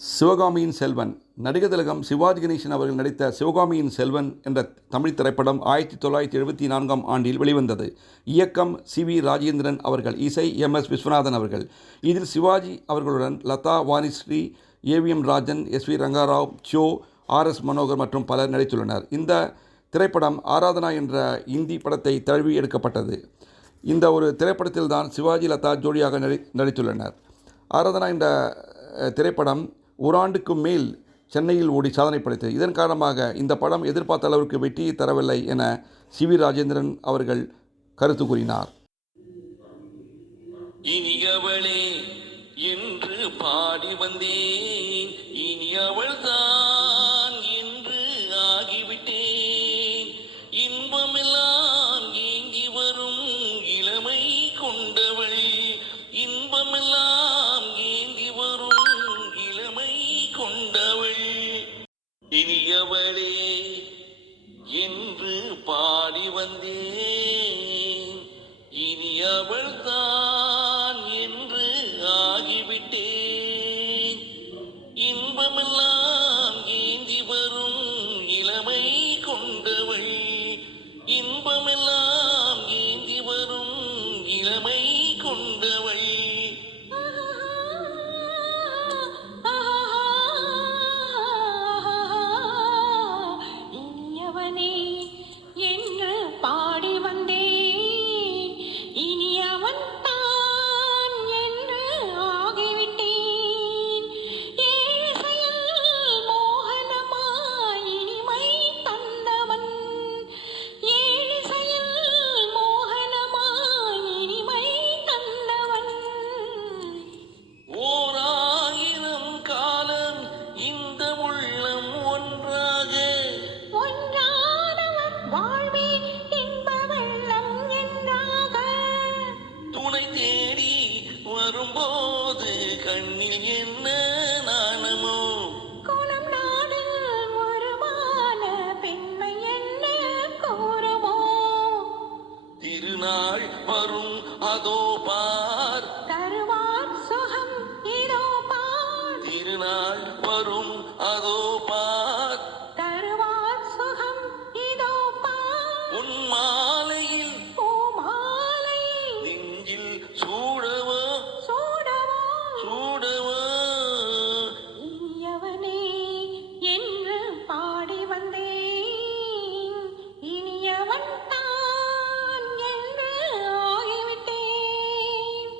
சிவகாமியின் செல்வன். நடிகர் திலகம் சிவாஜி கணேசன் அவர்கள் நடித்த சிவகாமியின் செல்வன் என்ற தமிழ் திரைப்படம் 1974 ஆண்டில் வெளிவந்தது. இயக்கம் சி.வி. ராஜேந்திரன் அவர்கள், இசை எம்.எஸ். விஸ்வநாதன் அவர்கள். இதில் சிவாஜி அவர்களுடன் லதா, வாணிஸ்ரீ, ஏ.வி.எம். ராஜன், எஸ்.வி. ரங்கராவ், சோ, ஆர்.எஸ். மனோகர் மற்றும் பலர் நடித்துள்ளனர். இந்த திரைப்படம் ஆராதனா என்ற இந்தி படத்தை தழுவி எடுக்கப்பட்டது. இந்த ஒரு திரைப்படத்தில் தான் சிவாஜி, லதா ஜோடியாக நடித்துள்ளனர். ஆராதனா என்ற திரைப்படம் ஓராண்டுக்கு மேல் சென்னையில் ஓடி சாதனை படைத்தது. இதன் காரணமாக இந்த படம் எதிர்பார்த்த அளவிற்கு வெற்றியை தரவில்லை என சி.வி. ராஜேந்திரன் அவர்கள் கருத்து கூறினார். இனியவளே என்று பாடி வந்தேன், இனியவள் தான் என்று ஆகிவிட்டேன். இன்பமெல்லாம் ஏங்கி வரும் இளமை கொண்டவள், இன்பமெல்லாம் ஏந்தி வரும் இளமை கொண்டவள். இனியவளே என்று பாடி வந்தேன், இனியவள் தான் என்று ஆகிவிட்டேன். இன்பமெல்லாம் ஏந்தி வரும் இளமை கொண்டவள், இன்பமெல்லாம் ஏந்தி வரும் இளமை கொண்டவள். வரும்போது கண்ணில் என்ன நாணமோ, குணம் நாடில் ஒருமான பெண்மை என்ன கூறுமோ. திருநாள் வரும் அதோ பார், தருவார் சுகம் இதோ பார். திருநாள் வரும் அதோ பார், தருவார் சுகம் இதோ பார். உன் மாலையில் பூமாலையில் நெஞ்சில் சூடவோ சூடவோ சூடவோ. இனியவனே என்று பாடி வந்தேன், இனியவன் தான் என்று ஆகிவிட்டேன்.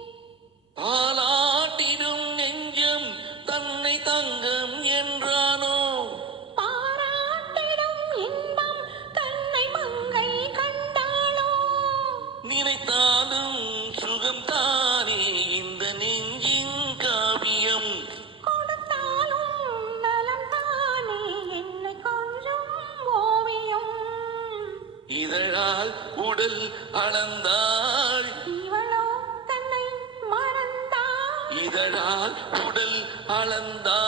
பாலாட்டிடும் நெஞ்சம் தன்னை தங்கம் என்றானோ, பாராட்டிடும் இன்பம் தன்னை மங்கை கண்டாளோ. நினைத்தாலும் சுகம் தானே இந்த நெஞ்சின் காவியம். கொடுத்தாலும் நலம் தானே என்னை கொஞ்சம் ஓவியம். இதழால் உடல் அளந்தாள், இவளோ தன்னை மறந்தாள். இதழால் உடல் அளந்தாள்.